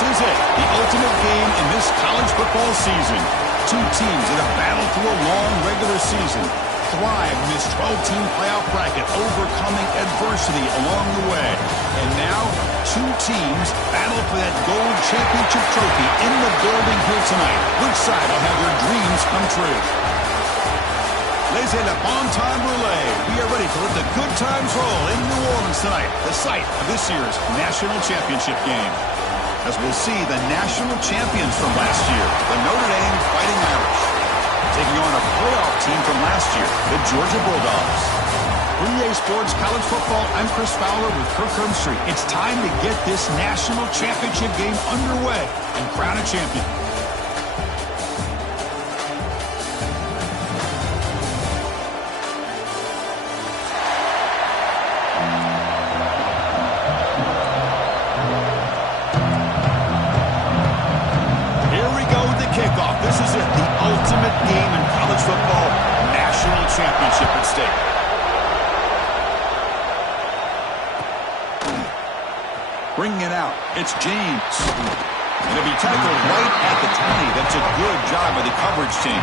is it, the ultimate game in this college football season. Two teams that have battled through a long regular season, thrive in this 12-team playoff bracket, overcoming adversity along the way. And now, two teams battle for that gold championship trophy in the building here tonight. Which side will have their dreams come true? Laissez le bon temps brûler. We are ready to let the good times roll in New Orleans tonight, the site of this year's national championship game. As we'll see the national champions from last year, the Notre Dame Fighting Irish, taking on a playoff team from last year, the Georgia Bulldogs. For EA Sports College Football, I'm Chris Fowler with Kirk Herbstreit. It's time to get this national championship game underway and crown a champion. Championship at stake. Bringing it out, it's James. And he'll be tackled right at the 20. That's a good job by the coverage team.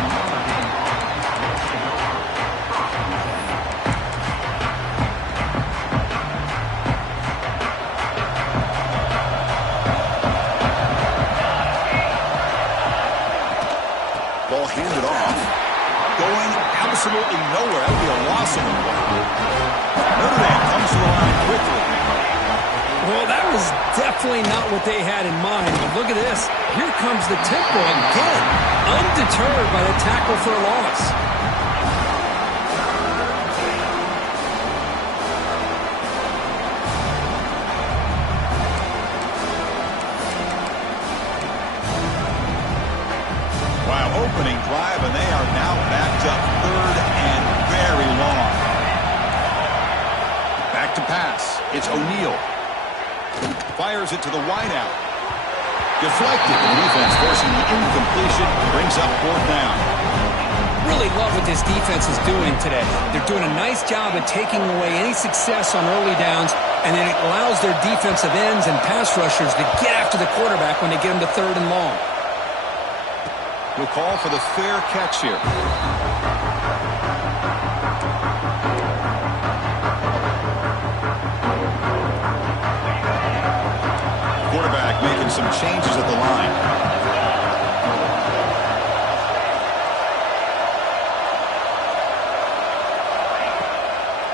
Ball handed off. Going absolutely nowhere. That would be a loss of the ball. Notre Dame comes to the line quickly. Well, that was definitely not what they had in mind. But look at this. Here comes the tempo again. Undeterred by the tackle for a loss. Wow, opening drive, and they are now backed up third and very long. Back to pass. It's O'Neal. Fires it to the wideout. Deflected. The defense forcing the incompletion. Brings up fourth down. Really love what this defense is doing today. They're doing a nice job of taking away any success on early downs, and then it allows their defensive ends and pass rushers to get after the quarterback when they get them to third and long. We'll call for the fair catch here. Quarterback making some changes at the line.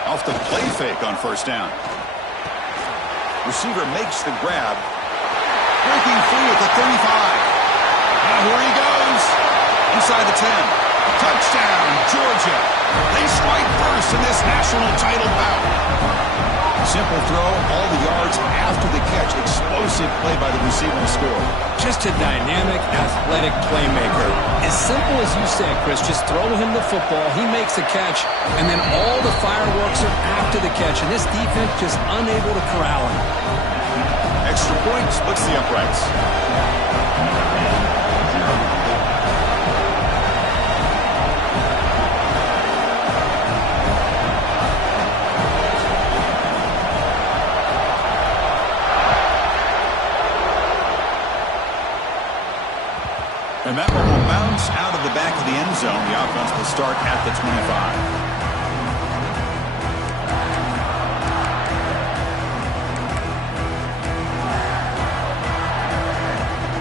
Off the play fake on first down. Receiver makes the grab. Breaking free at the 35. And here he goes. Inside the 10. Touchdown, Georgia. They strike first in this national title bout. Simple throw, all the yards after the catch. Explosive play by the receiver to score. Just a dynamic, athletic playmaker. As simple as you said, Chris, just throw him the football, he makes the catch, and then all the fireworks are after the catch, and this defense just unable to corral him. Extra point splits the uprights. And that one will bounce out of the back of the end zone. The offense will start at the 25.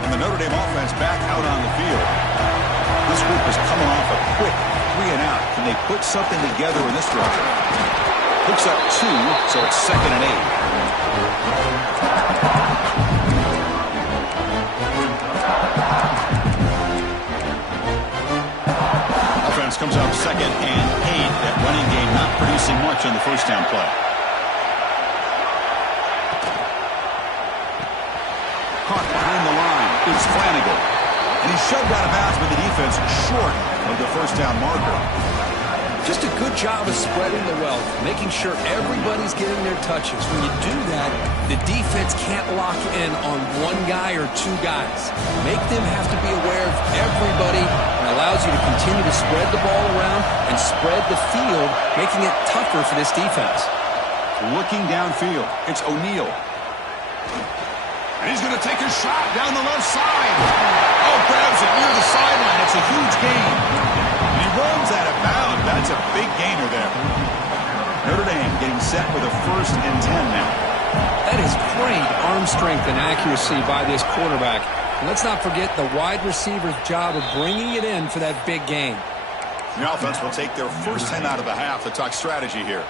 And the Notre Dame offense back out on the field. This group is coming off a quick 3 and out. Can they put something together in this drive? Picks up 2, so it's 2nd and 8. Comes out 2nd and 8. That running game not producing much on the first down play. Caught behind the line. It's Flanagan. And he's shoved out of bounds with the defense short of the first down marker. Just a good job of spreading the wealth, making sure everybody's getting their touches. When you do that, the defense can't lock in on one guy or two guys. Make them have to be aware of everybody, and allows you to continue to spread the ball around and spread the field, making it tougher for this defense. Looking downfield, it's O'Neal. And he's going to take a shot down the left side. Oh, grabs it near the sideline. It's a huge gain. And he runs out of bounds. That's a big gainer there. Notre Dame getting set with a 1st and 10 now. That is great arm strength and accuracy by this quarterback. And let's not forget the wide receiver's job of bringing it in for that big gain. The offense will take their first 10 out of the half to talk strategy here.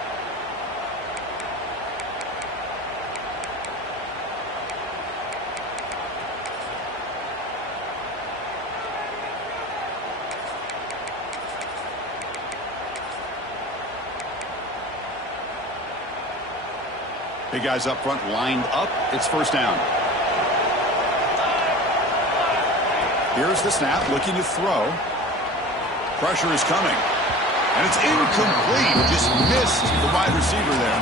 Big guys up front lined up. It's 1st down. Here's the snap, looking to throw. Pressure is coming. And it's incomplete. Just missed the wide receiver there.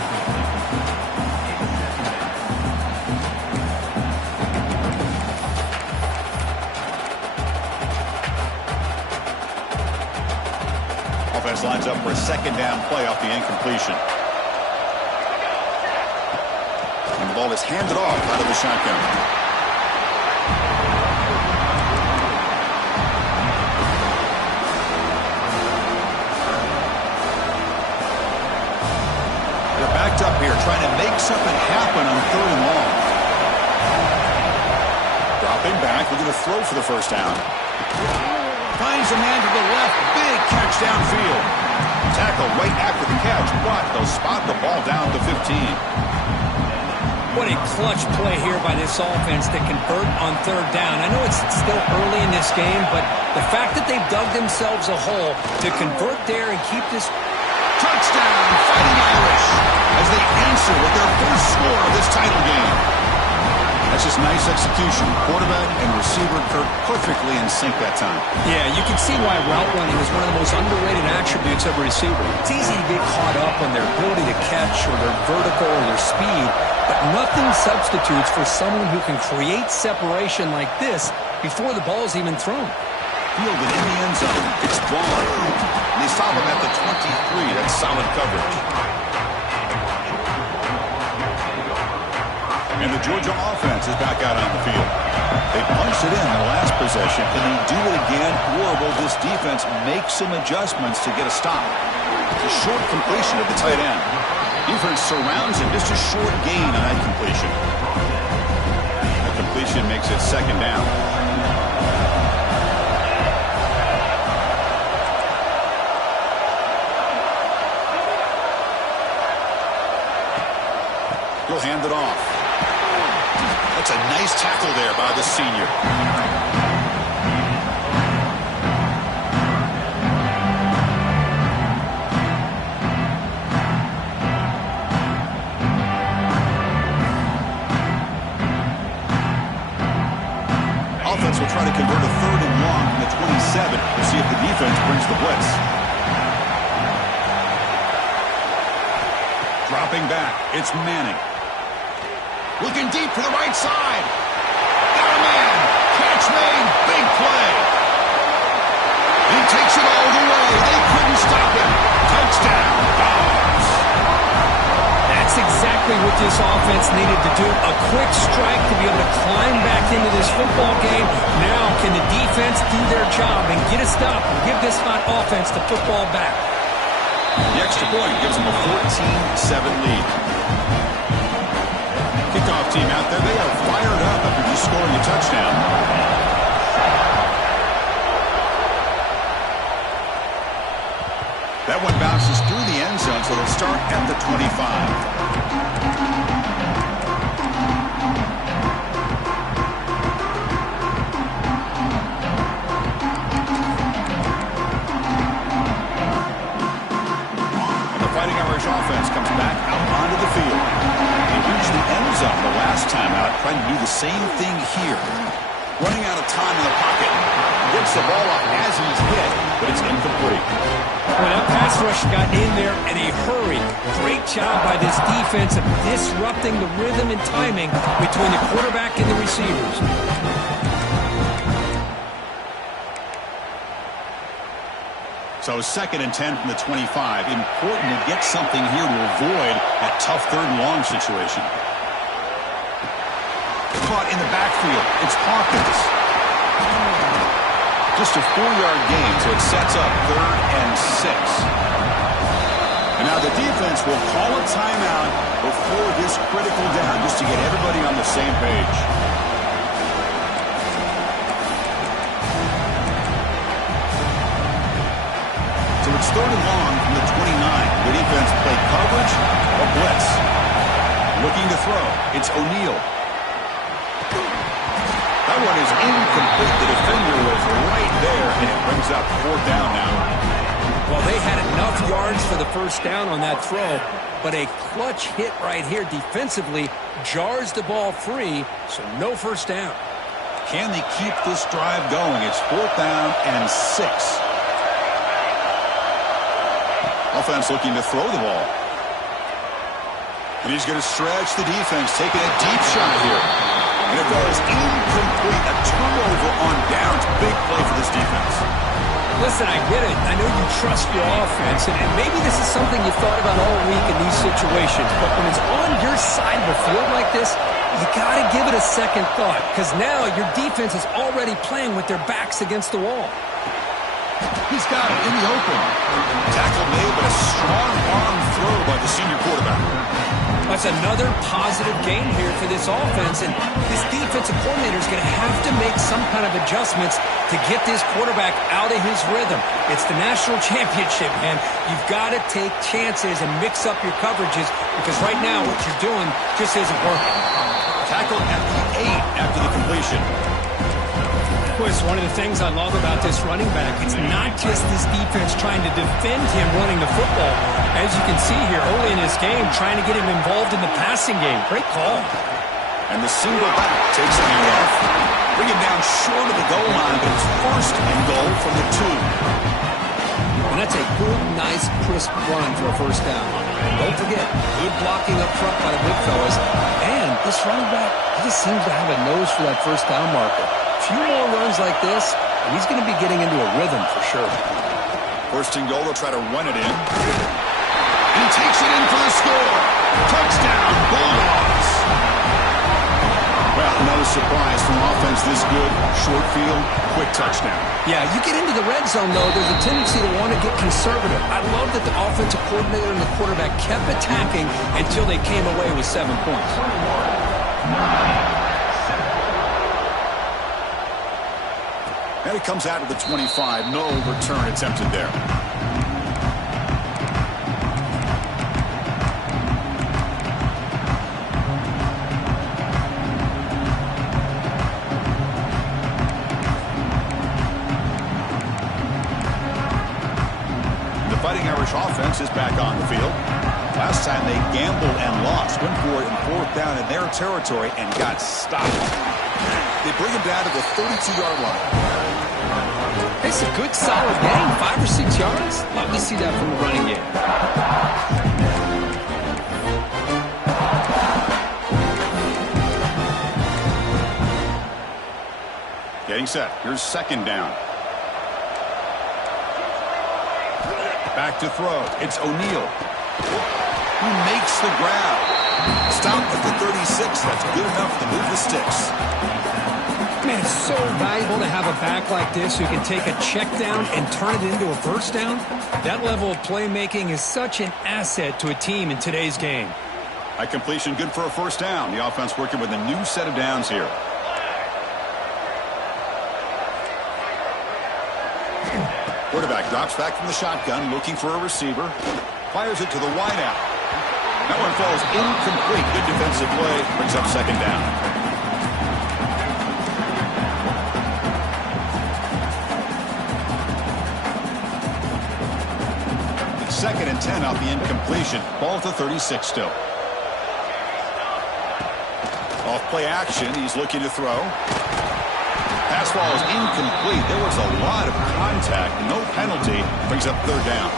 Offense lines up for a 2nd down play off the incompletion. And the ball is handed off out of the shotgun. They're backed up here trying to make something happen on 3rd and long. Dropping back, looking to throw for the 1st down. Finds a man to the left. Big catch downfield. Tackle right after the catch, but they'll spot the ball down to 15. What a clutch play here by this offense to convert on 3rd down. I know it's still early in this game, but the fact that they've dug themselves a hole to convert there and keep this... Touchdown, Fighting Irish, as they answer with their first score of this title game. That's just nice execution. Quarterback and receiver Kirk perfectly in sync that time. Yeah, you can see why route running is one of the most underrated attributes of a receiver. It's easy to get caught up on their ability to catch or their vertical or their speed, but nothing substitutes for someone who can create separation like this before the ball is even thrown. Fielded in the end zone. It's Vaughn. And they stop him at the 23. That's solid coverage. And the Georgia offense is back out on the field. They punched it in the last possession. Can they do it again, or will this defense make some adjustments to get a stop? It's a short completion of the tight end. Defense surrounds him. Just a short gain on that completion. The completion makes it 2nd down. He'll hand it off. That's a nice tackle there by the senior. Offense will try to convert a 3rd and long from the 27 to see if the defense brings the blitz. Dropping back, it's Manning. Looking deep to the right side. Got a man. Catch made. Big play. He takes it all the way. They couldn't stop him. Touchdown. Dogs. That's exactly what this offense needed to do. A quick strike to be able to climb back into this football game. Now can the defense do their job and get a stop and give this hot offense the football back? The extra point gives them a 14-7 lead. Kickoff team out there, they are fired up after just scoring a touchdown. That one bounces through the end zone, so they'll start at the 25. Offense comes back out onto the field. They reached the end zone the last time out, trying to do the same thing here. Running out of time in the pocket. Gets the ball off as he's hit, but it's incomplete. Well, that pass rush got in there in a hurry. Great job by this defense of disrupting the rhythm and timing between the quarterback and the receivers. So 2nd and 10 from the 25. Important to get something here to avoid that tough 3rd and long situation. Caught in the backfield. It's Hawkins. Just a 4-yard gain, so it sets up 3rd and 6. And now the defense will call a timeout before this critical down, just to get everybody on the same page. So it's 3rd and long from the 29. The defense played coverage or blitz. Looking to throw. It's O'Neal. That one is incomplete. The defender was right there, and it brings up 4th down now. Well, they had enough yards for the first down on that throw, but a clutch hit right here defensively jars the ball free, so no first down. Can they keep this drive going? It's 4th down and 6. Offense looking to throw the ball. And he's going to stretch the defense, taking a deep shot here. And it goes incomplete. A turnover on downs. Big play for this defense. Listen, I get it. I know you trust your offense, and maybe this is something you thought about all week in these situations, but when it's on your side of the field like this, you got to give it a second thought, because now your defense is already playing with their backs against the wall. He's got it in the open. Tackle made, but a strong arm throw by the senior quarterback. That's another positive game here for this offense, and this defensive coordinator is going to have to make some kind of adjustments to get this quarterback out of his rhythm. It's the national championship, man. You've got to take chances and mix up your coverages, because right now what you're doing just isn't working. Tackled at the 8 after the completion. Of course, one of the things I love about this running back, it's not just this defense trying to defend him running the football. As you can see here early in this game, trying to get him involved in the passing game. Great call. And the single back takes a handoff. Bring it down short of the goal line, but it's 1st and goal from the 2. And that's a good, nice, crisp run for a first down. Don't forget, good blocking up front by the big fellas. And this running back, he just seems to have a nose for that first down marker. A few more runs like this, and he's going to be getting into a rhythm for sure. 1st and goal, they'll try to run it in. And he takes it in for the score. Touchdown, Bulldogs. Well, no surprise from offense this good. Short field, quick touchdown. Yeah, you get into the red zone, though, there's a tendency to want to get conservative. I love that the offensive coordinator and the quarterback kept attacking until they came away with 7 points. And it comes out of the 25. No return attempted there. The Fighting Irish offense is back on the field. Last time they gambled and lost. Went for it in 4th down in their territory and got stopped. They bring him down to the 32-yard line. It's a good, solid game, 5 or 6 yards. Love to see that from the running game. Getting set. Here's 2nd down. Back to throw. It's O'Neal, who makes the grab. Stop at the 36. That's good enough to move the sticks. Man, it's so valuable to have a back like this who can take a check down and turn it into a first down. That level of playmaking is such an asset to a team in today's game. A completion good for a first down. The offense working with a new set of downs here. Quarterback drops back from the shotgun, looking for a receiver. Fires it to the wideout. That one falls incomplete. Good defensive play. Brings up 2nd down. 2nd and 10 off the incompletion. Ball at the 36 still. Off play action. He's looking to throw. Pass ball is incomplete. There was a lot of contact. No penalty. Brings up 3rd down.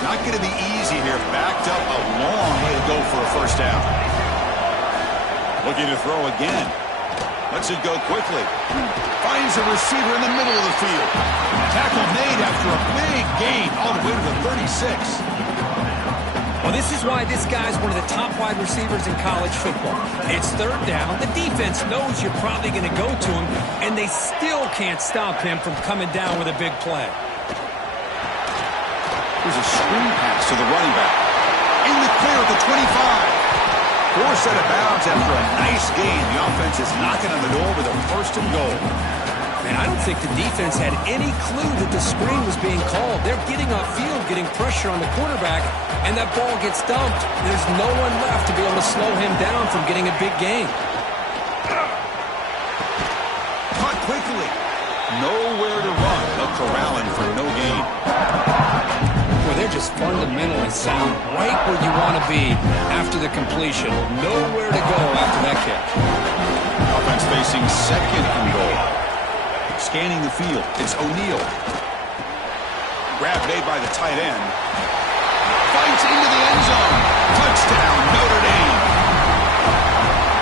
Not going to be easy here. Backed up a long way to go for a first down. Looking to throw again. Lets it go quickly. Finds a receiver in the middle of the field. Tackle made after a big gain all the way to the 36. Well, this is why this guy's one of the top wide receivers in college football. It's third down. The defense knows you're probably going to go to him, and they still can't stop him from coming down with a big play. Here's a screen pass to the running back. In the clear at the 25. Forced out of bounds after a nice gain. The offense is knocking on the door with a first and goal. Man, I don't think the defense had any clue that the screen was being called. They're getting upfield, getting pressure on the quarterback, and that ball gets dumped. There's no one left to be able to slow him down from getting a big gain. Caught quickly. Nowhere to run. A corralling for no gain. Well, they're just fundamentally sound right where you want to be after the completion. Nowhere to go after that catch. Offense facing second and goal. Scanning the field. It's O'Neal. Grab made by the tight end. Fights into the end zone. Touchdown, Notre Dame.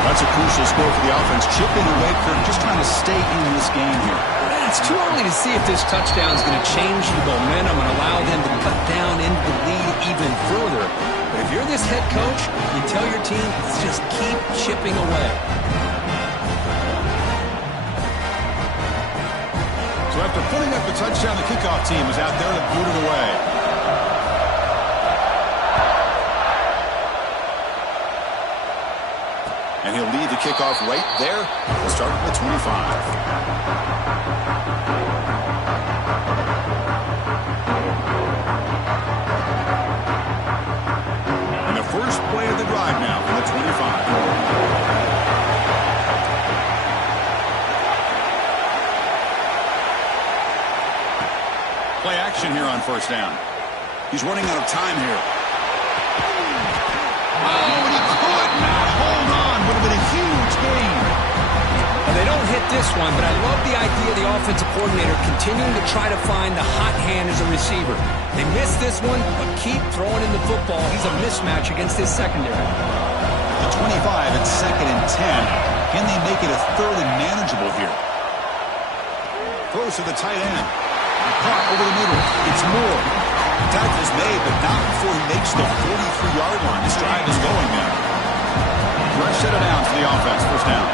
That's a crucial score for the offense. Chipping away, Kirk, just trying to stay in this game here. It's too early to see if this touchdown is going to change the momentum and allow them to cut down into the lead even further. But if you're this head coach, you tell your team, just keep chipping away. So after putting up the touchdown, the kickoff team is out there to boot it away. And he'll lead the kickoff right there. We'll start at the 25. And the first play of the drive now from the 25. Play action here on first down. He's running out of time here. Oh, and he could not hold on. Would have been a huge gain. Well, they don't hit this one, but I love the idea of the offensive coordinator continuing to try to find the hot hand as a receiver. They missed this one, but keep throwing in the football. He's a mismatch against his secondary. The 25 at second and 10. Can they make it a third and manageable here? Throws to the tight end. Caught over the middle. It's Moore. Tackle's made, but not before he makes the 43-yard line. This drive is going now. Rush set it down for the offense. First down.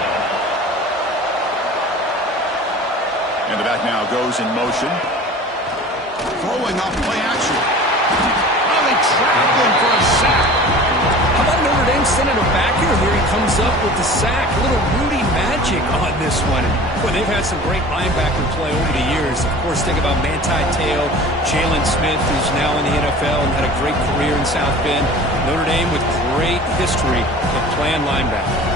And the back now goes in motion. Throwing off play action. Oh, they trapped him for a sack. How about Notre Dame sending a backer here? He comes up with the sack. A little Rudy magic on this one. Boy, they've had some great linebacker play over the years. Of course, think about Manti Te'o, Jalen Smith, who's now in the NFL and had a great career in South Bend. Notre Dame with great history of playing linebacker.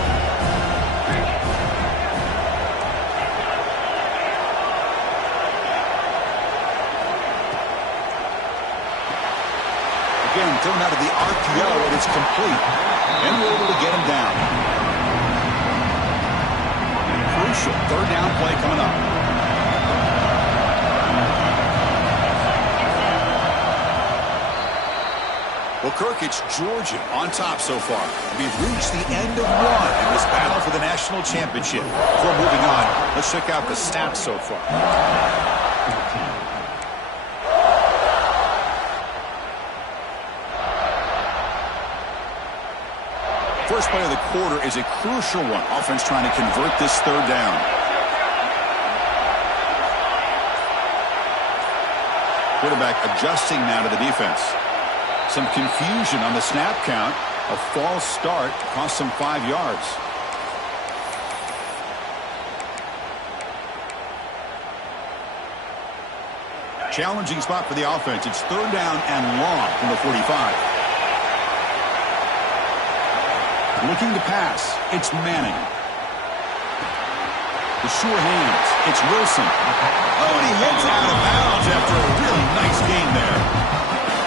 Again, thrown out of the RPO, and it's complete. And we're able to get him down. Crucial third down play coming up. Well, Kirk, it's Georgia on top so far. We've reached the end of one in this battle for the national championship. Before moving on, let's check out the stats so far. First play of the quarter is a crucial one. Offense trying to convert this third down. Quarterback adjusting now to the defense. Some confusion on the snap count. A false start cost them 5 yards. Challenging spot for the offense. It's third down and long from the 45. Looking to pass. It's Manning. The sure hands. It's Wilson. Oh, and he hits out of bounds after a really nice game there.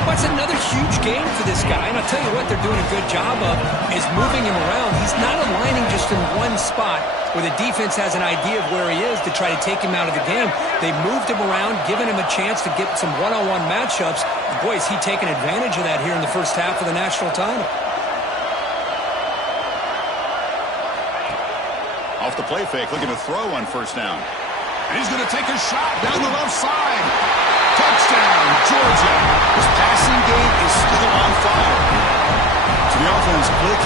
That's another huge game for this guy. And I'll tell you what they're doing a good job of is moving him around. He's not aligning just in one spot where the defense has an idea of where he is to try to take him out of the game. They moved him around, giving him a chance to get some one-on-one matchups. Boy, is he taking advantage of that here in the first half of the national title. Off the play fake, looking to throw on first down. And he's going to take a shot down the left side. Touchdown, Georgia. This passing game is still on fire.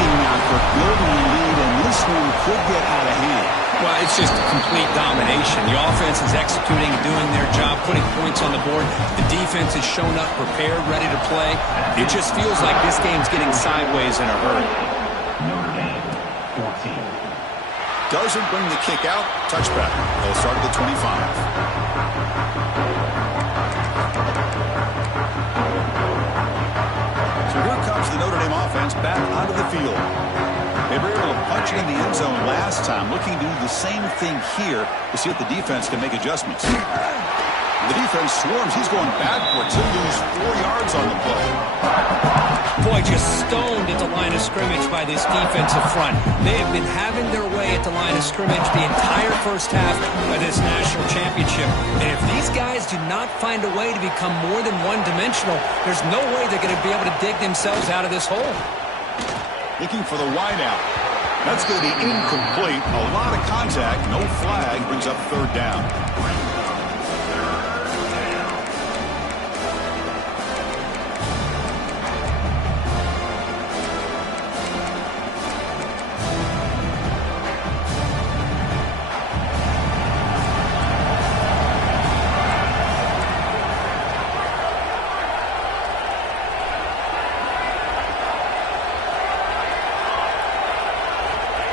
looking for building a lead, and this one could get out of hand. Well, it's just complete domination. The offense is executing and doing their job, putting points on the board. The defense has shown up, prepared, ready to play. It just feels like this game's getting sideways in a hurry. Doesn't bring the kick out. Touchback. They'll start at the 25. So here comes the Notre Dame offense back onto the field. They were able to punch it in the end zone last time, looking to do the same thing here to see if the defense can make adjustments. The defense swarms. He's going backwards. He'll lose 4 yards on the play. Boy, just stoned at the line of scrimmage by this defensive front. They have been having their way at the line of scrimmage the entire first half of this national championship. And if these guys do not find a way to become more than one-dimensional, there's no way they're going to be able to dig themselves out of this hole. Looking for the wideout. That's going to be incomplete. A lot of contact. No flag. Brings up third down.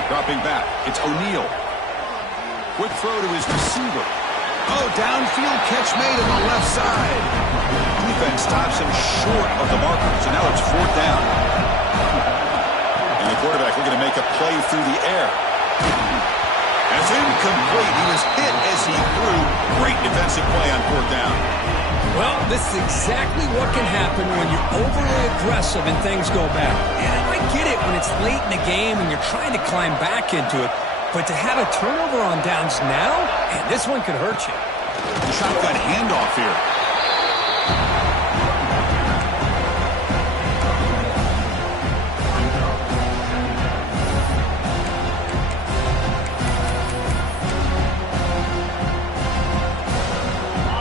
Dropping back, it's O'Neal. Quick throw to his receiver. Oh, downfield catch made on the left side. Defense stops him short of the marker, so now it's fourth down. And the quarterback looking to make a play through the air. That's incomplete. He was hit as he threw. Great defensive play on fourth down. Well, this is exactly what can happen when you're overly aggressive and things go bad. And I get it when it's late in the game and you're trying to climb back into it. But to have a turnover on downs now, and this one could hurt you. The shotgun handoff here.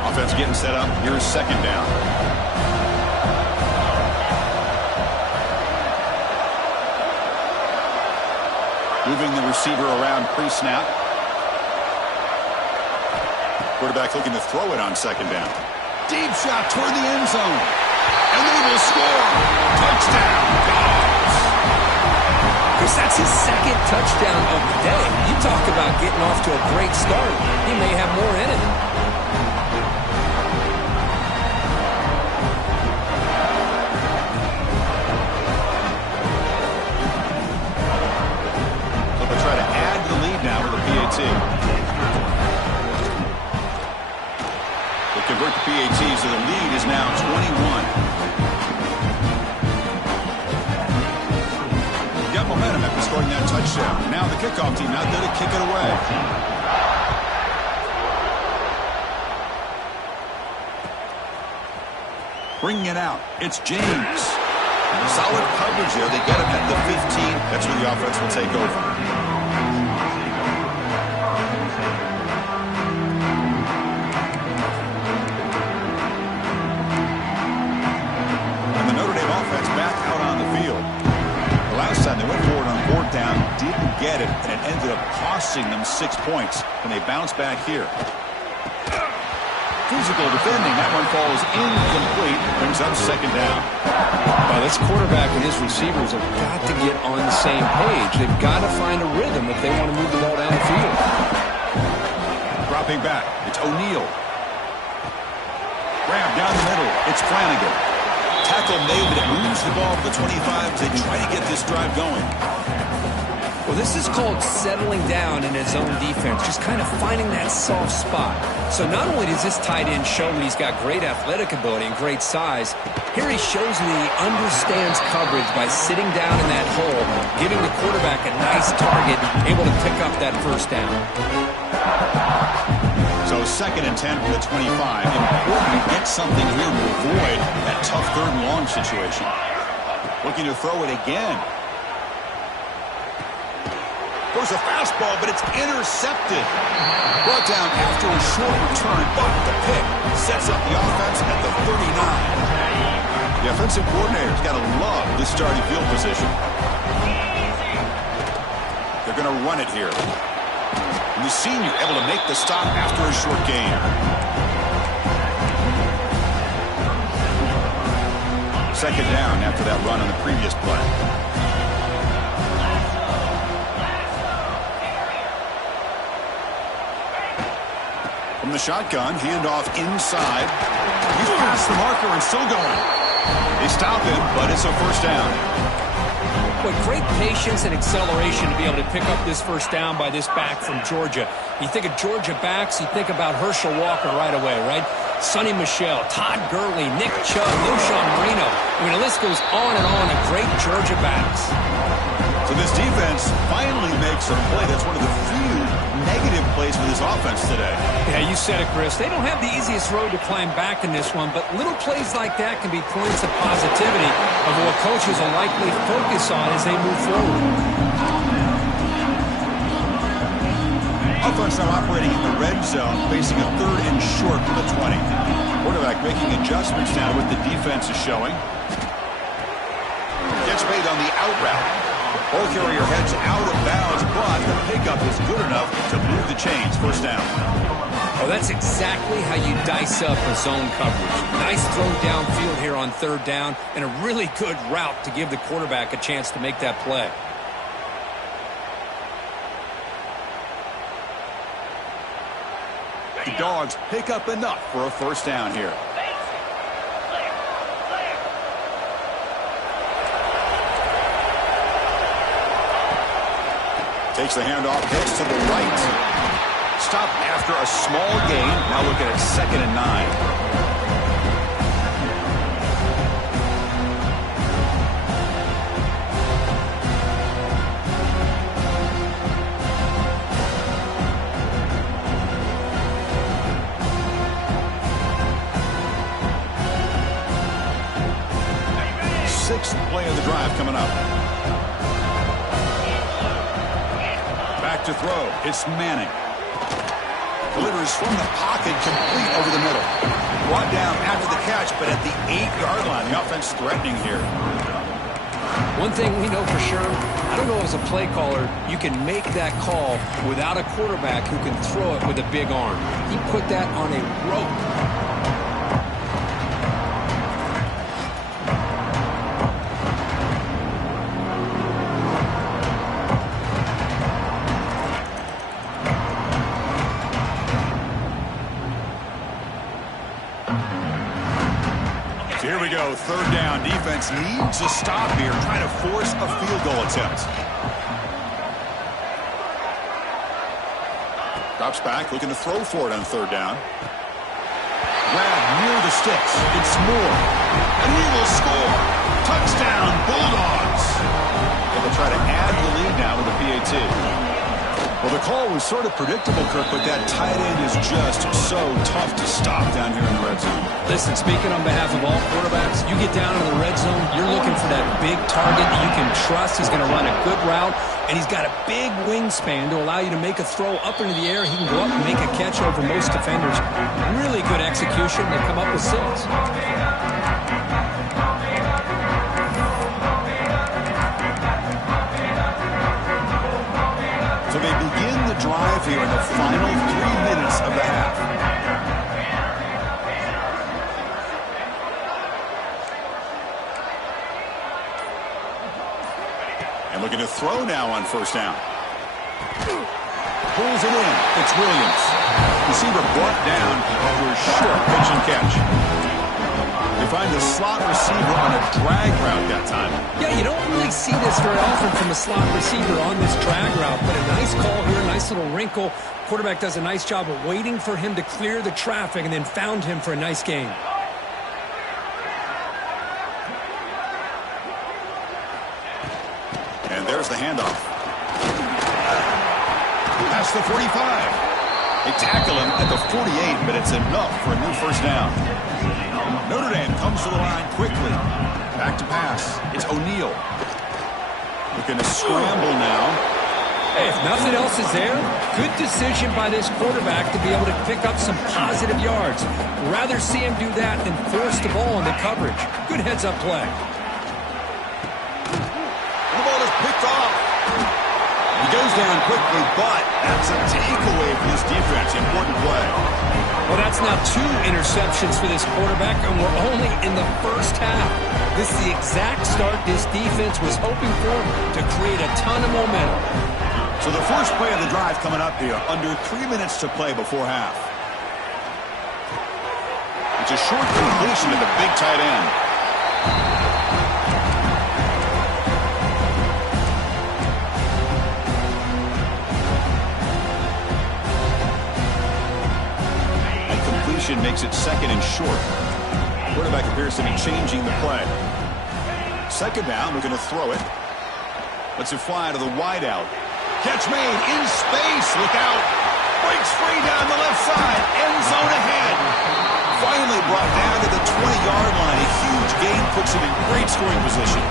Offense getting set up. Here's second down. Moving the receiver around pre-snap. Quarterback looking to throw it on second down. Deep shot toward the end zone. And they will score. Touchdown, Dogs. Chris, that's his second touchdown of the day. You talk about getting off to a great start. He may have more in it. Try to add to the lead now with a PAT. They convert the PAT, so the lead is now 21. Got momentum after scoring that touchdown. Now the kickoff team out there to kick it away. Bringing it out, it's James. Solid coverage there. They get him at the 15. That's where the offense will take over. They went forward on fourth down, didn't get it, and it ended up costing them 6 points. And they bounce back here. Physical defending. That one falls incomplete. Brings up second down. Well, this quarterback and his receivers have got to get on the same page. They've got to find a rhythm if they want to move the ball down the field. Dropping back. It's O'Neal. Grab down the middle. It's Flanagan. Tackle made, but it moves the ball to the 25 as they try to get this drive going. Well, this is called settling down in his own defense, just kind of finding that soft spot. So not only does this tight end show that he's got great athletic ability and great size, here he shows that he understands coverage by sitting down in that hole, giving the quarterback a nice target, able to pick up that first down. So second and 10 from the 25. Important to get something here to avoid that tough third and long situation. Looking to throw it again. Goes a fastball, but it's intercepted. Brought down after a short return, but the pick sets up the offense at the 39. The offensive coordinator's got to love this starting field position. going to run it here. And the senior able to make the stop after a short gain. Second down after that run on the previous play. From the shotgun, handoff inside. He's past the marker and still going. They stop him, but it's a first down. But great patience and acceleration to be able to pick up this first down by this back from Georgia. You think of Georgia backs, you think about Herschel Walker right away, right? Sonny Michel, Todd Gurley, Nick Chubb, Knowshon Moreno. I mean, the list goes on and on of great Georgia backs. So this defense finally makes a play. That's one of the few negative plays for this offense today. Yeah, you said it, Chris. They don't have the easiest road to climb back in this one, but little plays like that can be points of positivity of what coaches will likely focus on as they move forward. Offense now operating in the red zone, facing a third and short from the 20. Quarterback making adjustments now to what the defense is showing. Gets made on the out route. Ball carrier heads out of bounds, but the pickup is good enough to move the chains. First down. Oh, that's exactly how you dice up a zone coverage. Nice throw downfield here on third down, and a really good route to give the quarterback a chance to make that play. The Dogs pick up enough for a first down here. Takes the handoff, heads to the right. Stop after a small gain. Now looking at 2nd and 9. Sixth play of the drive coming up. Back to throw. It's Manning. Delivers from the pocket, complete over the middle. Brought down after the catch, but at the 8-yard line. The offense threatening here. One thing we know for sure, I don't know as a play caller, you can make that call without a quarterback who can throw it with a big arm. He put that on a rope. Here we go, third down. Defense needs a stop here, trying to force a field goal attempt. Drops back, looking to throw for it on third down. Grab near the sticks. It's Moore. And he will score. Touchdown, Bulldogs. And they'll try to add the lead now with the PAT. Well, the call was sort of predictable, Kirk, but that tight end is just so tough to stop down here in the red zone. Listen, speaking on behalf of all quarterbacks, you get down in the red zone, you're looking for that big target that you can trust. He's going to run a good route, and he's got a big wingspan to allow you to make a throw up into the air. He can go up and make a catch over most defenders. Really good execution. They come up with 6. So they begin the drive here in the final 3 minutes of the half. And looking to throw now on first down. Pulls it in. It's Williams. Receiver brought down over a short pitch and catch. They find the slot receiver on a drag route that time. Yeah, you don't really see this very often from a slot receiver on this drag route, but a nice call here, a nice little wrinkle. Quarterback does a nice job of waiting for him to clear the traffic and then found him for a nice gain. And there's the handoff. That's the 45. They tackle him at the 48, but it's enough for a new first down. Notre Dame comes to the line quickly. Back to pass. It's O'Neal. Looking to scramble now. Hey, if nothing else is there, good decision by this quarterback to be able to pick up some positive yards. Rather see him do that than force the ball into coverage. Good heads-up play. The ball is picked off. He goes down quickly, but that's a takeaway for this defense. Important play. Well, that's now 2 interceptions for this quarterback, and we're only in the first half. This is the exact start this defense was hoping for to create a ton of momentum. So the first play of the drive coming up here, under 3 minutes to play before half. It's a short completion to the big tight end. And completion makes it second and short. Quarterback appears to be changing the play. Second down, looking to throw it. Lets it fly to the wideout. Catch made in space. Look out. Breaks free down the left side. End zone ahead. Finally brought down to the 20-yard line. A huge gain puts him in great scoring position.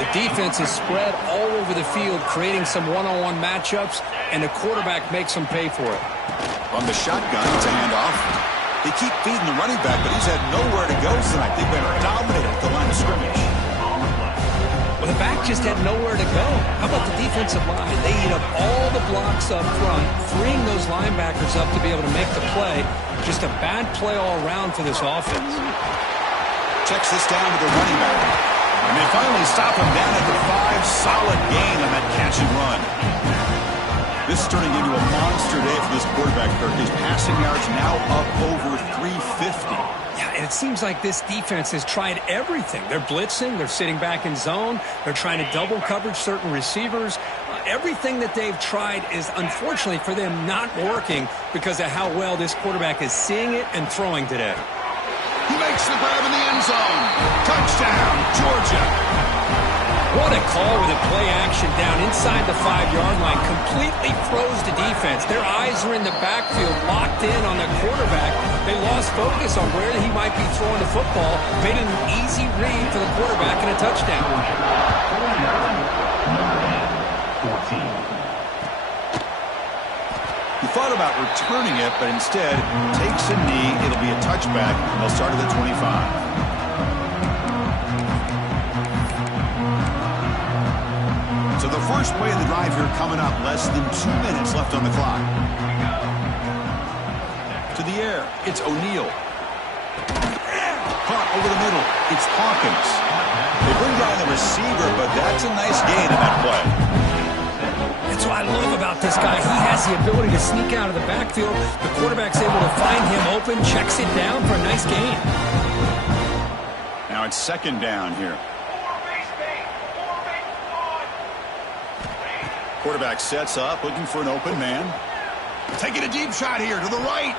The defense is spread all over the field, creating some one-on-one matchups, and the quarterback makes them pay for it. On the shotgun, it's a handoff. They keep feeding the running back, but he's had nowhere to go tonight. They've been dominated at the line of scrimmage. Well, the back just had nowhere to go. How about the defensive line? They eat up all the blocks up front, freeing those linebackers up to be able to make the play. Just a bad play all around for this offense. Checks this down to the running back. And they finally stop him down at the 5. Solid gain on that catch and run. This is turning into a monster day for this quarterback, Kirk. His passing yards now up over 350. Yeah, and it seems like this defense has tried everything. They're blitzing. They're sitting back in zone. They're trying to double coverage certain receivers. Everything that they've tried is, unfortunately for them, not working because of how well this quarterback is seeing it and throwing today. He makes the grab in the end zone. Touchdown, Georgia. What a call with a play action down inside the 5-yard line. Completely froze the defense. Their eyes were in the backfield, locked in on the quarterback. They lost focus on where he might be throwing the football. Made it an easy read for the quarterback and a touchdown. He thought about returning it, but instead takes a knee. It'll be a touchback. They'll start at the 25. So the first play of the drive here coming up. Less than 2 minutes left on the clock. To the air. It's O'Neal. Caught over the middle. It's Hawkins. They bring down the receiver, but that's a nice gain in that play. That's what I love about this guy. He has the ability to sneak out of the backfield. The quarterback's able to find him open, checks it down for a nice gain. Now it's second down here. Quarterback sets up, looking for an open man. Taking a deep shot here to the right.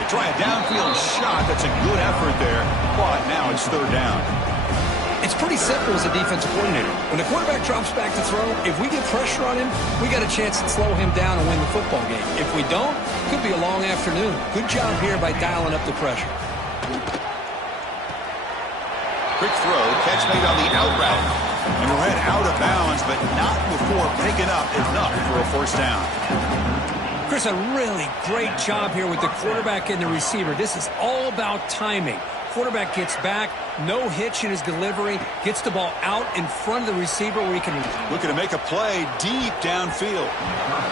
They try a downfield shot. That's a good effort there, but now it's third down. It's pretty simple as a defensive coordinator. When the quarterback drops back to throw, if we get pressure on him, we got a chance to slow him down and win the football game. If we don't, it could be a long afternoon. Good job here by dialing up the pressure. Quick throw, catch made on the out route. And we're head out of bounds, but not before picking up enough for a first down. Chris, a really great job here with the quarterback and the receiver. This is all about timing. Quarterback gets back, no hitch in his delivery, gets the ball out in front of the receiver where he can... Looking to make a play deep downfield.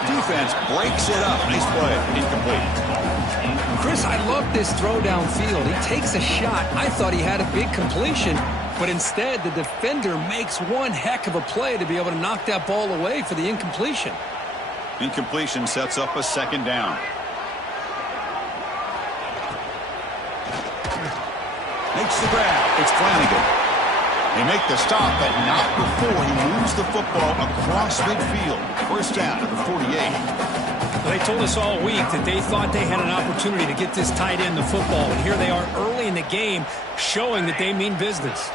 Defense breaks it up. Nice play. Incomplete. Chris, I love this throw downfield. He takes a shot. I thought he had a big completion, but instead the defender makes one heck of a play to be able to knock that ball away for the incompletion. Incompletion sets up a second down. Makes the grab. It's Flanagan. They make the stop, but not before he moves the football across midfield. First down at the 48. Well, they told us all week that they thought they had an opportunity to get this tight end the football, and here they are early in the game showing that they mean business.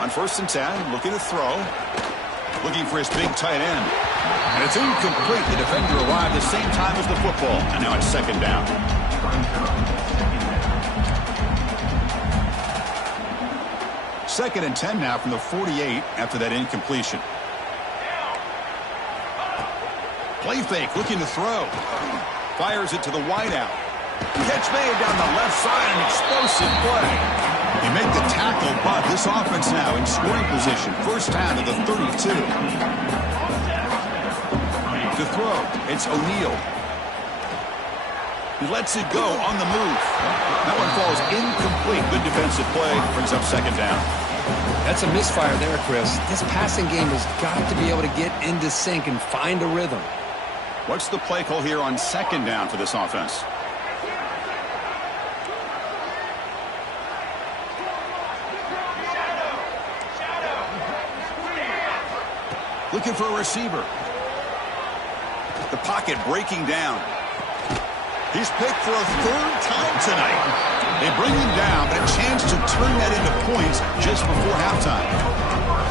On first and 10, looking to throw. Looking for his big tight end. And it's incomplete. The defender arrived the same time as the football. And now it's second down. Second and 10 now from the 48 after that incompletion. Play fake, looking to throw. Fires it to the wideout. Catch made down the left side, an explosive play. They make the tackle, but this offense now in scoring position. First down to the 32. To throw, it's O'Neal. He lets it go on the move. That one falls incomplete. Good defensive play. Brings up second down. That's a misfire there, Chris. This passing game has got to be able to get into sync and find a rhythm. What's the play call here on second down for this offense? Looking for a receiver. The pocket breaking down. He's picked for a third time tonight. They bring him down, but a chance to turn that into points just before halftime.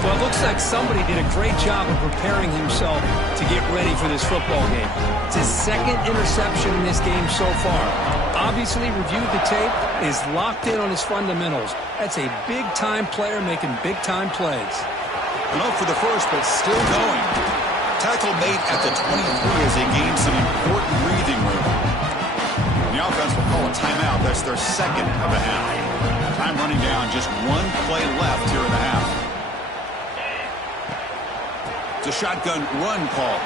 Well, it looks like somebody did a great job of preparing himself to get ready for this football game. It's his second interception in this game so far. Obviously reviewed the tape, is locked in on his fundamentals. That's a big-time player making big-time plays. Enough for the first, but still going. Tackle made at the 23 as they gain some important breathing room. The offense will call a timeout. That's their second of the half. Time running down, just one play left here in the half. It's a shotgun run call.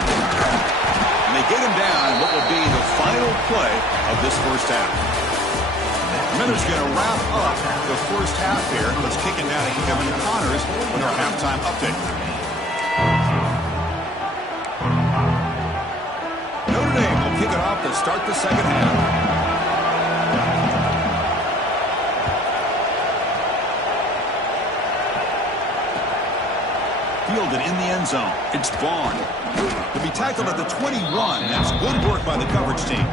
And they get him down in what will be the final play of this first half. Miller's going to wrap up the first half here. Let's kick it down to Kevin Connors with our halftime update. Notre Dame will kick it off to start the second half. Fielded in the end zone. It's Vaughn. To be tackled at the 21. That's good work by the coverage team.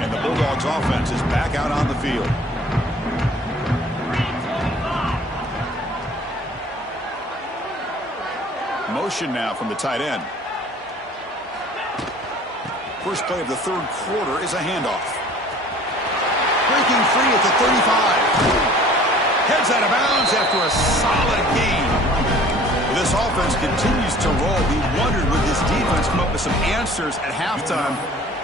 And the Bulldogs offense is back out on the field. Motion now from the tight end. First play of the third quarter is a handoff. Breaking free at the 35. Heads out of bounds after a solid gain. This offense continues to roll. We wondered, would this defense come up with some answers at halftime?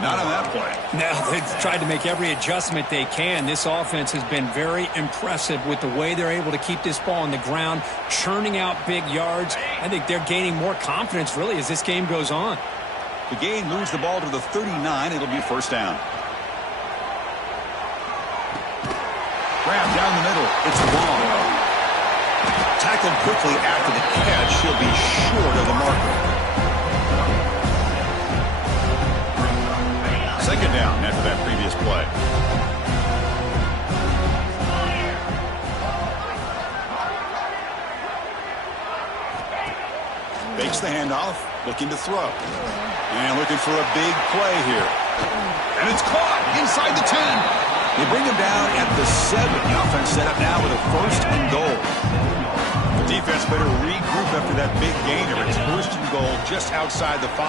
Not on that play. Now, they've tried to make every adjustment they can. This offense has been very impressive with the way they're able to keep this ball on the ground, churning out big yards. I think they're gaining more confidence, really, as this game goes on. The gain moves the ball to the 39. It'll be first down. Grab down the middle. It's long. Tackled quickly after the catch. He'll be short of the marker. Second down after that previous play. Fakes the handoff. Looking to throw. And looking for a big play here. And it's caught inside the 10. They bring him down at the 7. The offense set up now with a first and goal. The defense better regroup after that big gainer. It's first and goal just outside the 5.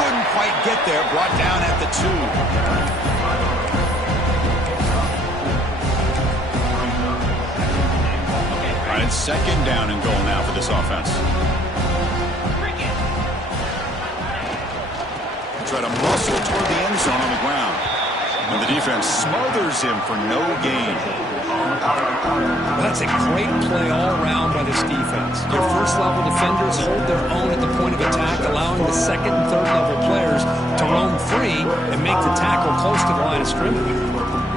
Couldn't quite get there. Brought down at the 2. All right, it's second down and goal now for this offense. Try to muscle toward the end zone on the ground. And the defense smothers him for no gain. That's a great play all around by this defense. Your first-level defenders hold their own at the point of attack, allowing the second and third-level players to roam free and make the tackle close to the line of scrimmage.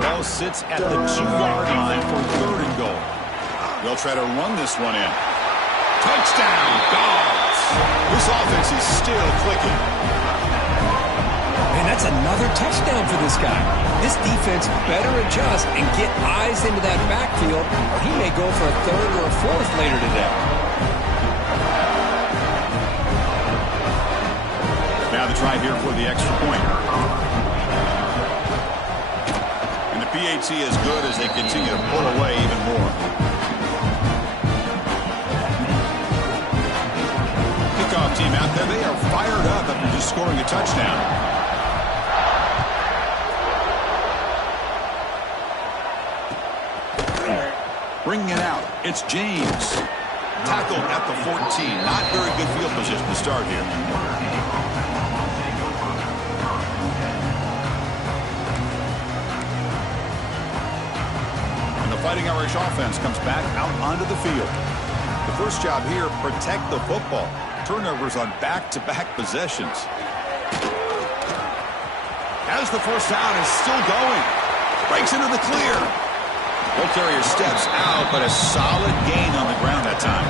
Ball sits at the 2-yard line for third and goal. They'll try to run this one in. Touchdown, Dogs! This offense is still clicking. And that's another touchdown for this guy. This defense better adjust and get eyes into that backfield, or he may go for a third or a fourth later today. Now the try here for the extra point. And the PAT is good as they continue to pull away even more. Kickoff team out there, they are fired up after just scoring a touchdown. Bringing it out, it's James. Tackled at the 14. Not very good field position to start here. Fighting Irish offense comes back out onto the field. The first job here, protect the football. Turnovers on back-to-back possessions. As the first down is still going. Breaks into the clear. Ball carrier steps out, but a solid gain on the ground that time.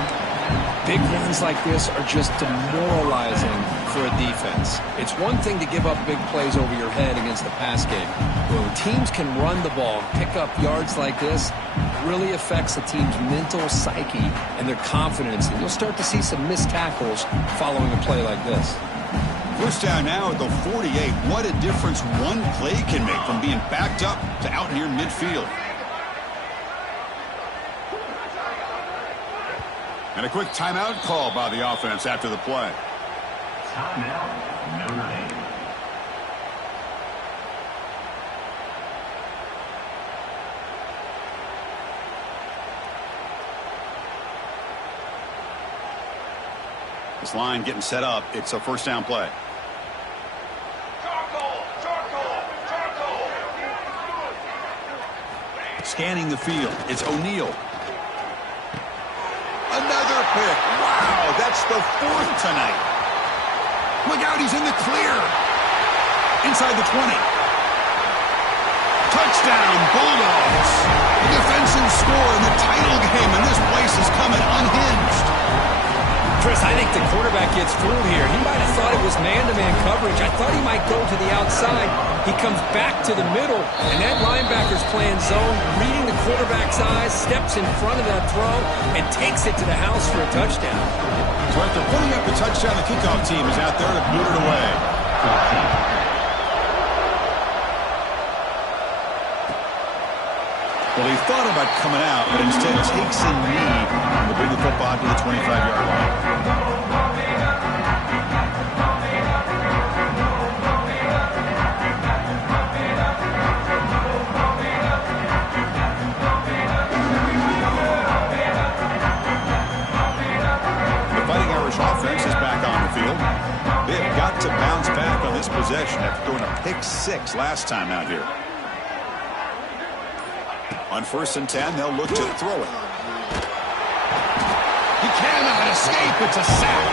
Big runs like this are just demoralizing for a defense. It's one thing to give up big plays over your head against the pass game. But when teams can run the ball and pick up yards like this, it really affects the team's mental psyche and their confidence. And you'll start to see some missed tackles following a play like this. First down now at the 48. What a difference one play can make from being backed up to out near midfield. And a quick timeout call by the offense after the play. Timeout, Notre Dame. This line getting set up. It's a first down play. Scanning the field. It's O'Neal. Another pick. Wow, that's the fourth tonight. Look out, he's in the clear. Inside the 20. Touchdown, Bulldogs. The defensive score in the title game, and this place is coming unhinged. Chris, I think the quarterback gets fooled here. He might have thought it was man-to-man coverage. I thought he might go to the outside. He comes back to the middle, and that linebacker's playing zone, reading the quarterback's eyes, steps in front of that throw, and takes it to the house for a touchdown. So after putting up the touchdown, the kickoff team is out there to boot it away. Well, he thought about coming out, but instead takes a knee to bring the football to the 25-yard line. The Fighting Irish offense is back on the field. They have got to bounce back on this possession after throwing a pick 6 last time out here. On 1st and 10, they'll look to throw it. He cannot escape. It's a sack.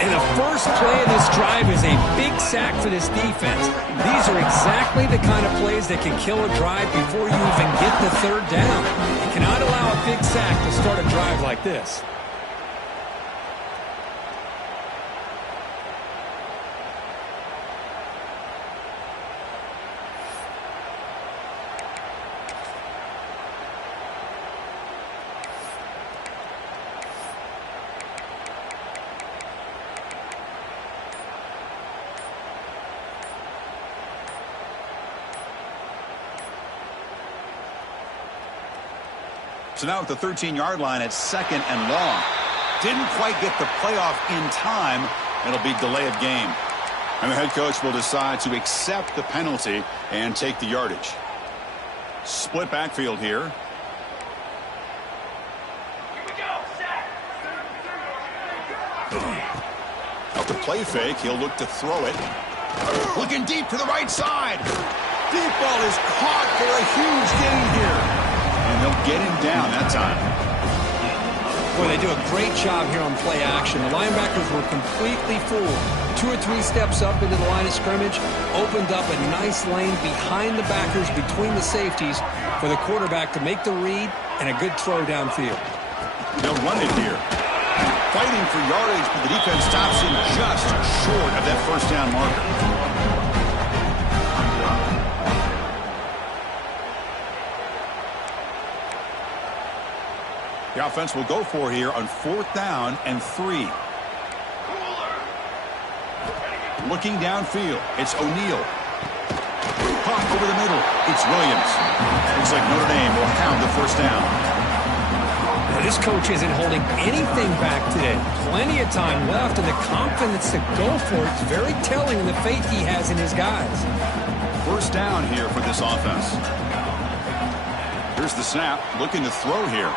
And the first play of this drive is a big sack for this defense. These are exactly the kind of plays that can kill a drive before you even get the third down. You cannot allow a big sack to start a drive like this. So now at the 13-yard line, it's 2nd and long. Didn't quite get the playoff in time. It'll be delay of game. And the head coach will decide to accept the penalty and take the yardage. Split backfield here. Out the play fake, he'll look to throw it. Looking deep to the right side. Deep ball is caught for a huge gain here. And they'll get him down that time. Boy, they do a great job here on play action. The linebackers were completely fooled. 2 or 3 steps up into the line of scrimmage, opened up a nice lane behind the backers, between the safeties, for the quarterback to make the read and a good throw downfield. They'll run it here. Fighting for yardage, but the defense stops him just short of that first down marker. The offense will go for here on 4th down and 3. Looking downfield, it's O'Neal. Pop over the middle, it's Williams. Looks like Notre Dame will have the first down. Well, this coach isn't holding anything back today. Plenty of time left, and the confidence to go for it is very telling in the faith he has in his guys. First down here for this offense. Here's the snap, looking to throw here.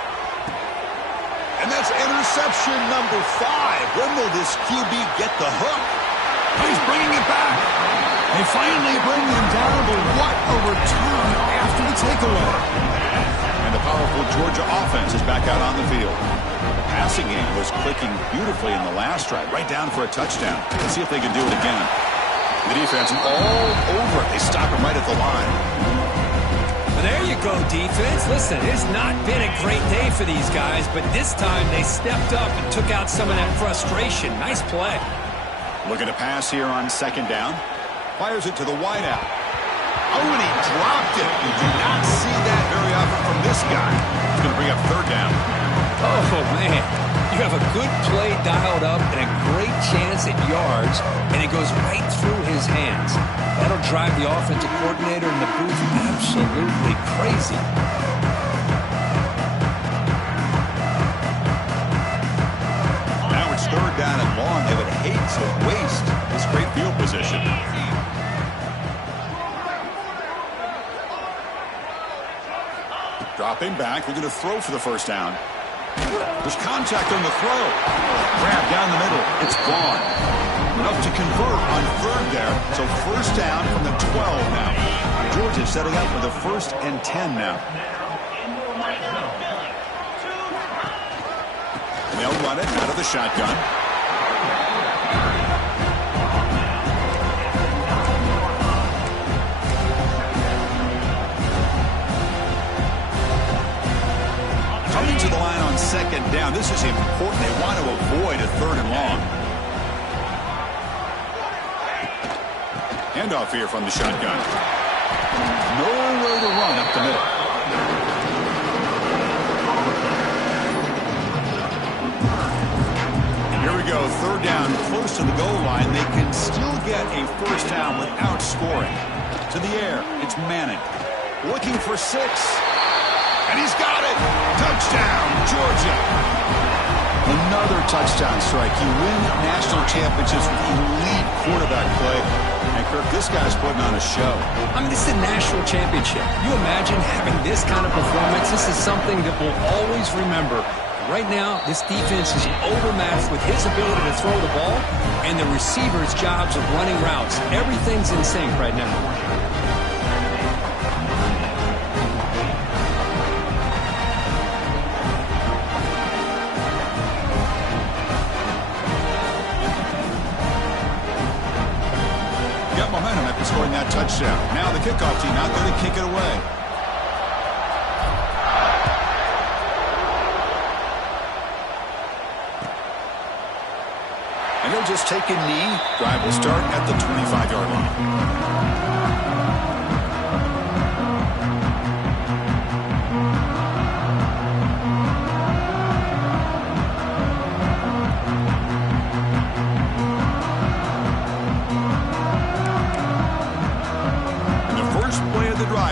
And that's interception number 5. When will this QB get the hook? He's bringing it back. They finally bring him down, but what a return after the takeaway. And the Georgia offense is back out on the field. The passing game was clicking beautifully in the last drive, right down for a touchdown. Let's see if they can do it again. The defense all over it. They stop him right at the line. Well, there you go, defense. Listen, it's not been a great day for these guys, but this time they stepped up and took out some of that frustration. Nice play. Looking to pass here on second down. Fires it to the wideout. Oh, and he dropped it. You do not see that very often from this guy. He's going to bring up third down. Oh, man. You have a good play dialed up and a great chance at yards, and it goes right through his hands. That'll drive the offensive coordinator in the booth absolutely crazy. Now it's third down and long. They would hate to waste this great field position. Dropping back, looking to throw for the first down. There's contact on the throw. Grab down the middle. It's gone. Enough to convert on third there. So first down from the 12 now. Georgia setting up for the 1st and 10 now. And they'll run it out of the shotgun. Coming to the line on second down. This is important. They want to avoid a third and long. Handoff here from the shotgun. Nowhere to run up the middle. Here we go. Third down, close to the goal line. They can still get a first down without scoring. To the air. It's Manning. Looking for 6. And he's got it. Touchdown, Georgia. Another touchdown strike. You win national championships with elite quarterback play. And Kirk, this guy's putting on a show. I mean, this is a national championship. You imagine having this kind of performance? This is something that we'll always remember. Right now, this defense is overmatched with his ability to throw the ball and the receivers' jobs of running routes. Everything's in sync right now. Momentum after scoring that touchdown. Now the kickoff team out there to kick it away. And he'll just take a knee. Drive will start at the 25-yard line.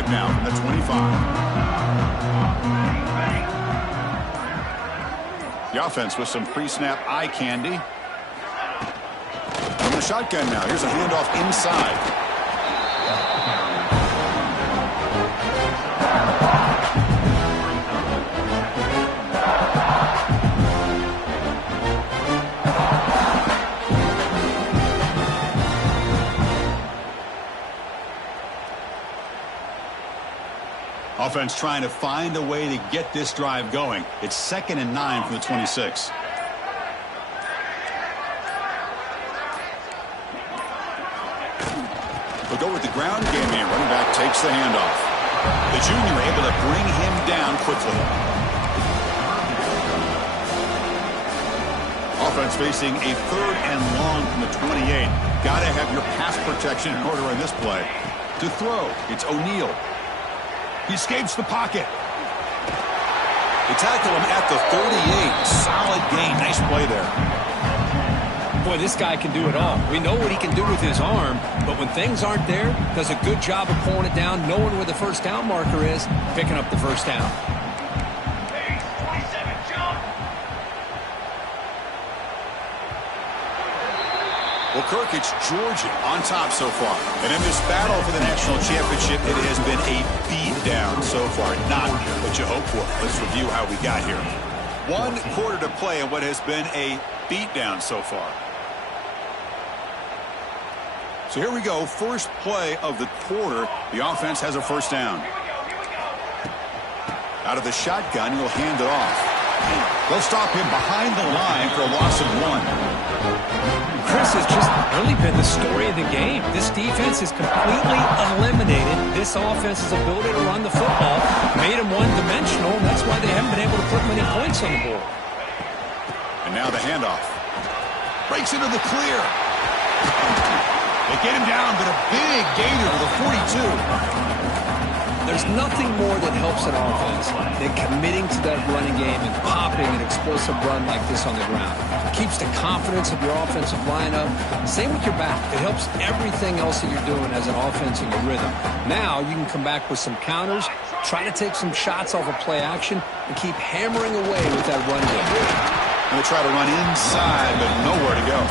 Now from the 25. The offense with some pre-snap eye candy. From the shotgun now. Here's a handoff inside. Offense trying to find a way to get this drive going. It's 2nd and 9 from the 26. We'll go with the ground game here. Running back takes the handoff. The junior able to bring him down quickly. Offense facing a 3rd and long from the 28. Got to have your pass protection in order on this play. To throw, it's O'Neal. He escapes the pocket. They tackle him at the 38. Solid gain. Nice play there. Boy, this guy can do it all. We know what he can do with his arm, but when things aren't there, does a good job of pulling it down, knowing where the first down marker is, picking up the first down. Well, Kirk, it's Georgia on top so far. And in this battle for the national championship, it has been a beatdown so far. Not what you hope for. Let's review how we got here. 1 quarter to play in what has been a beatdown so far. So here we go. First play of the quarter. The offense has a first down. Out of the shotgun, he'll hand it off. They'll stop him behind the line for a loss of 1. Chris, has just really been the story of the game. This defense has completely eliminated this offense's ability to run the football, made them one-dimensional, and that's why they haven't been able to put many points on the board. And now the handoff. Breaks into the clear. They get him down, but a big gainer to the 42. There's nothing more that helps an offense than committing to that running game and popping an explosive run like this on the ground. It keeps the confidence of your offensive lineup. Same with your back. It helps everything else that you're doing as an offense in your rhythm. Now you can come back with some counters, try to take some shots off of play action, and keep hammering away with that run game. And they try to run inside, but nowhere to go.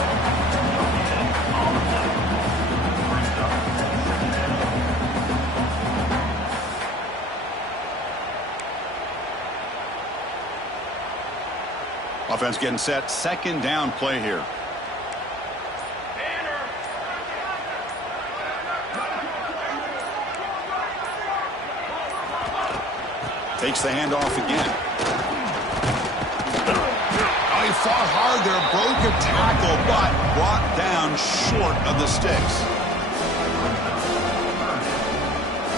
Offense getting set. Second down play here. Takes the handoff again. Oh, he fought hard there. Broke a tackle, but brought down short of the sticks.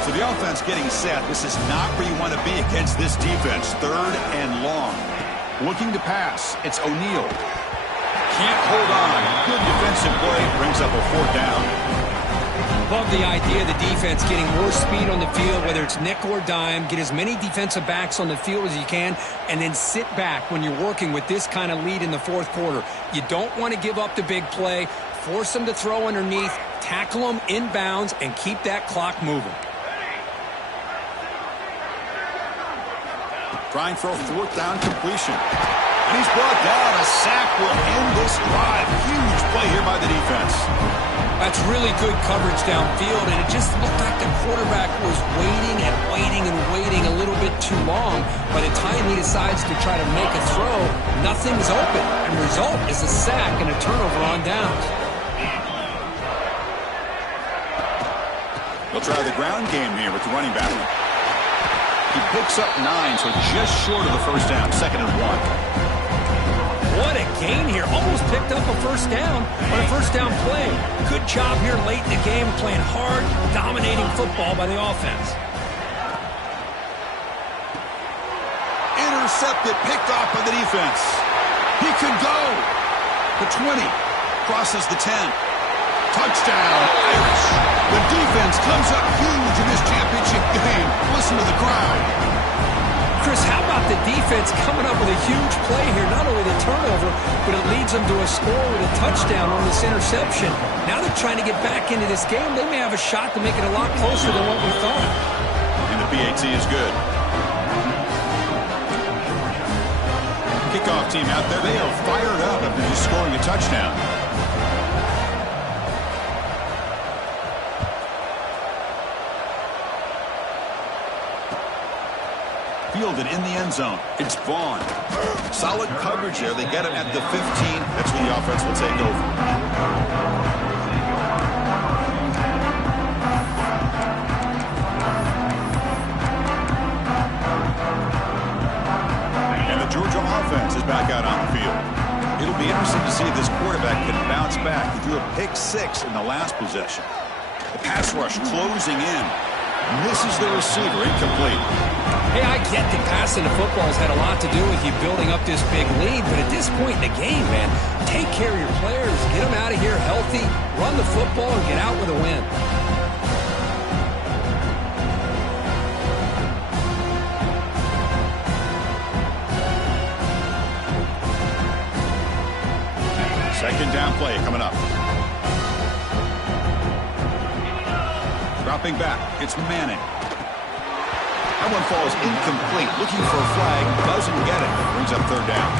So the offense getting set. This is not where you want to be against this defense. 3rd and long. Looking to pass. It's O'Neal. Can't hold on. Good defensive play. Brings up a 4th down. Love the idea of the defense getting more speed on the field, whether it's nickel or dime. Get as many defensive backs on the field as you can, and then sit back when you're working with this kind of lead in the 4th quarter. You don't want to give up the big play. Force them to throw underneath. Tackle them inbounds, and keep that clock moving. Trying for a 4th down completion. And he's brought down. A sack will end this drive. Huge play here by the defense. That's really good coverage downfield, and it just looked like the quarterback was waiting and waiting and waiting a little bit too long. By the time he decides to try to make a throw, nothing's open. And the result is a sack and a turnover on downs. They'll try the ground game here with the running back. He picks up 9, so just short of the 1st down. 2nd and 1. What a gain here. Almost picked up a 1st down on a 1st down play. Good job here late in the game, playing hard, dominating football by the offense. Intercepted, picked off by the defense. He could go. The 20. Crosses the 10. Touchdown, Irish. The defense comes up huge in this championship game. Listen to the crowd. Chris, how about the defense coming up with a huge play here? Not only the turnover, but it leads them to a score with a touchdown on this interception. Now they're trying to get back into this game. They may have a shot to make it a lot closer than what we thought. And the PAT is good. Kickoff team out there. They are fired up after just scoring a touchdown. Fielded in the end zone. It's Vaughn. Solid coverage there. They get him at the 15. That's when the offense will take over. And the Georgia offense is back out on the field. It'll be interesting to see if this quarterback can bounce back. He threw a pick-6 in the last possession. The pass rush closing in. Misses the receiver. Incomplete. Hey, I get that passing the football has had a lot to do with you building up this big lead, but at this point in the game, man, take care of your players, get them out of here healthy, run the football, and get out with a win. Second down play coming up. Dropping back, it's Manning. That one falls incomplete. Looking for a flag, doesn't get it. Brings up 3rd down.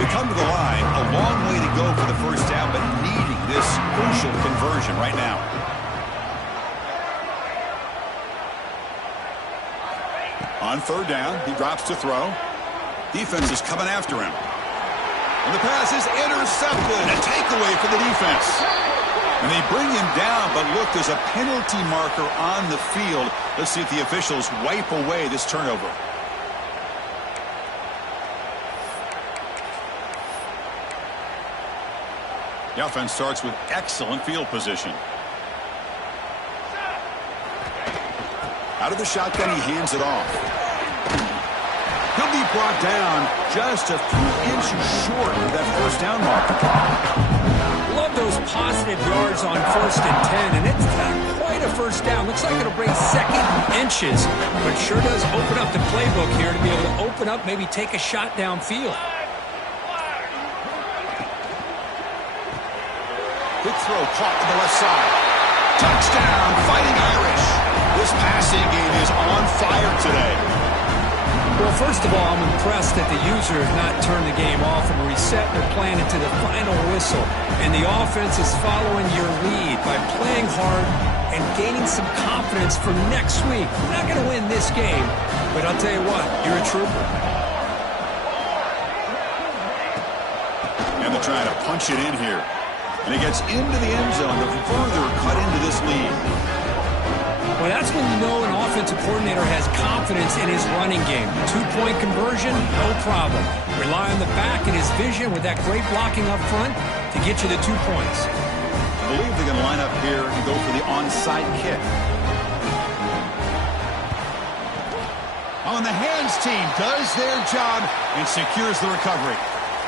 They come to the line, a long way to go for the 1st down, but needing this crucial conversion right now. On 3rd down, he drops to throw. Defense is coming after him. And the pass is intercepted. A takeaway for the defense. And they bring him down, but look, there's a penalty marker on the field. Let's see if the officials wipe away this turnover. The offense starts with excellent field position. Out of the shotgun, he hands it off. He'll be brought down just a few inches short of that first down mark. Love those positive yards on 1st and 10, and it's not quite a first down. Looks like it'll bring second inches, but it sure does open up the playbook here to be able to open up, maybe take a shot downfield. Good throw, caught to the left side. Touchdown, Fighting Irish. This passing game is on fire today. Well, first of all, I'm impressed that the user has not turned the game off and reset. They're playing it to the final whistle. And the offense is following your lead by playing hard and gaining some confidence for next week. We're not going to win this game, but I'll tell you what, you're a trooper. And they're trying to punch it in here. And he gets into the end zone to further cut into this lead. Well, that's when you know an offensive coordinator has confidence in his running game. 2-point conversion, no problem. Rely on the back and his vision with that great blocking up front to get you the 2 points. I believe they're going to line up here and go for the onside kick. On the hands team does their job and secures the recovery.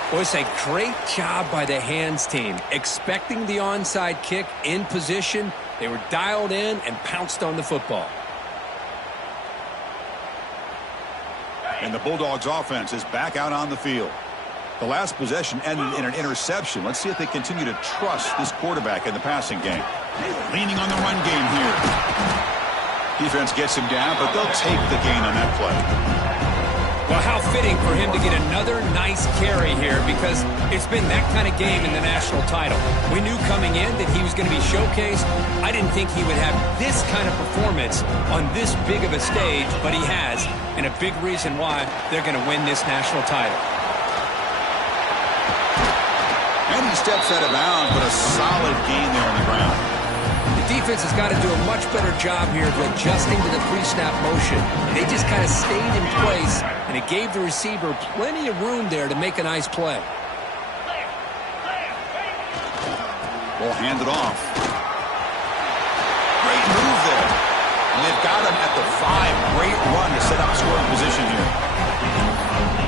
Well, it's a great job by the hands team. Expecting the onside kick in position, they were dialed in and pounced on the football. And the Bulldogs offense is back out on the field. The last possession ended in an interception. Let's see if they continue to trust this quarterback in the passing game. Leaning on the run game here. Defense gets him down, but they'll take the gain on that play. Well, how fitting for him to get another nice carry here, because it's been that kind of game in the national title. We knew coming in that he was going to be showcased. I didn't think he would have this kind of performance on this big of a stage, but he has, and a big reason why they're going to win this national title. And he steps out of bounds, but a solid gain there on the ground. The defense has got to do a much better job here of adjusting to the pre-snap motion. They just kind of stayed in place, and it gave the receiver plenty of room there to make a nice play. Ball handed off. Great move there. And they've got him at the 5. Great run to set up scoring position here.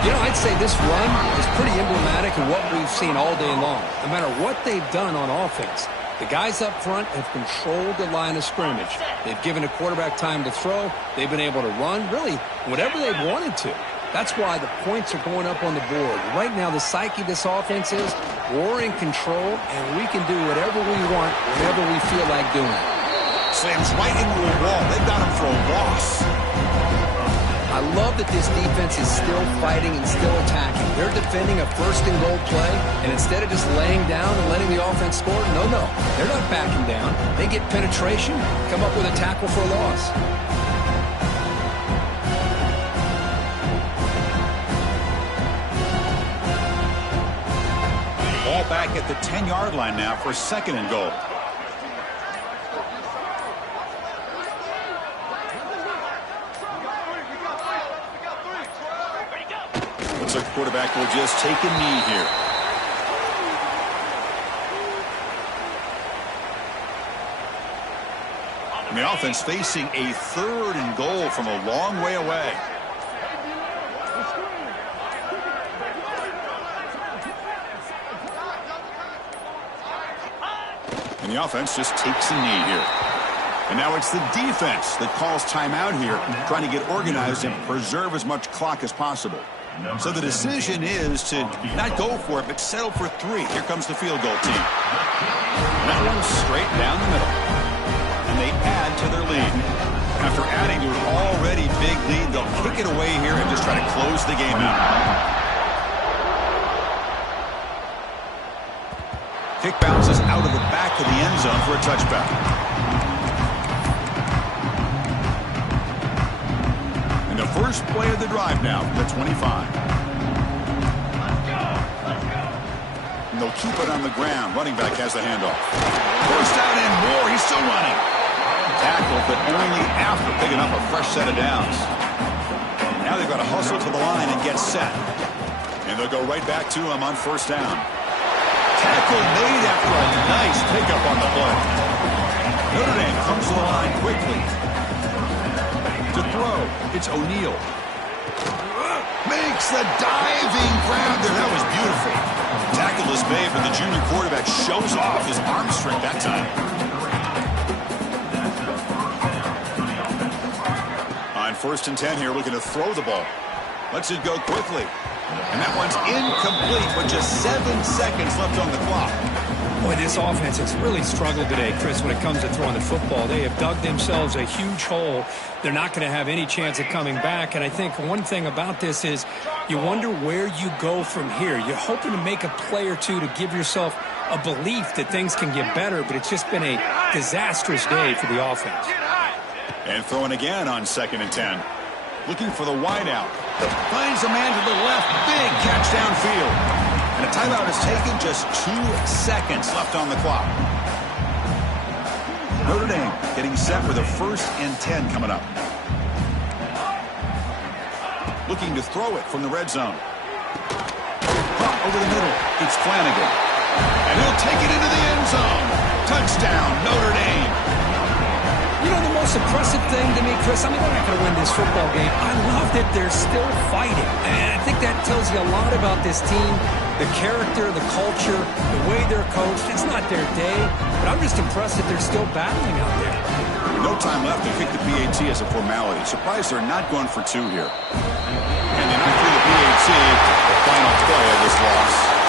You know, I'd say this run is pretty emblematic of what we've seen all day long. No matter what they've done on offense, the guys up front have controlled the line of scrimmage. They've given the quarterback time to throw. They've been able to run, really, whatever they've wanted to. That's why the points are going up on the board. Right now, the psyche of this offense is we're in control, and we can do whatever we want, whenever we feel like doing it. Slams right into a wall. They've got him for a loss. I love that this defense is still fighting and still attacking. They're defending a first-and-goal play, and instead of just laying down and letting the offense score, no, they're not backing down. They get penetration, come up with a tackle for a loss. Ball back at the 10-yard line now for 2nd and goal. Looks like the quarterback will just take a knee here. And the offense facing a 3rd and goal from a long way away. And the offense just takes a knee here. And now it's the defense that calls timeout here, trying to get organized and preserve as much clock as possible. So the decision is to not go for it, but settle for 3. Here comes the field goal team. And that one's straight down the middle. And they add to their lead. After adding to an already big lead, they'll kick it away here and just try to close the game out. Kick bounces out of the back of the end zone for a touchback. And the first play of the drive now from the 25. And they'll keep it on the ground. Running back has the handoff. First down and more. He's still running. Tackle, but only after picking up a fresh set of downs. Now they've got to hustle to the line and get set. And they'll go right back to him on first down. Tackle made after a nice pickup on the play. Notre Dame comes to the line quickly. To throw, it's O'Neal. Makes the diving grab there. That was beautiful. Tackle is made, but the junior quarterback shows off his arm strength that time. On 1st and 10 here, looking to throw the ball. Lets it go quickly. And that one's incomplete with just 7 seconds left on the clock. Boy, this offense has really struggled today, Chris, when it comes to throwing the football. They have dug themselves a huge hole. They're not going to have any chance of coming back. And I think one thing about this is you wonder where you go from here. You're hoping to make a play or two to give yourself a belief that things can get better, but it's just been a disastrous day for the offense. And throwing again on 2nd and 10. Looking for the wideout. Finds a man to the left. Big catch downfield. And a timeout is taken. Just 2 seconds left on the clock. Notre Dame getting set for the 1st and 10 coming up. Looking to throw it from the red zone. Over the middle. It's Flanagan. And he'll take it into the end zone. Touchdown, Notre Dame. You know, the most impressive thing to me, Chris, I mean, they're not going to win this football game. I love that they're still fighting. And I think that tells you a lot about this team, the character, the culture, the way they're coached. It's not their day, but I'm just impressed that they're still battling out there. No time left to kick the PAT as a formality. Surprised they're not going for 2 here. And they knock through the PAT, the final play of this loss.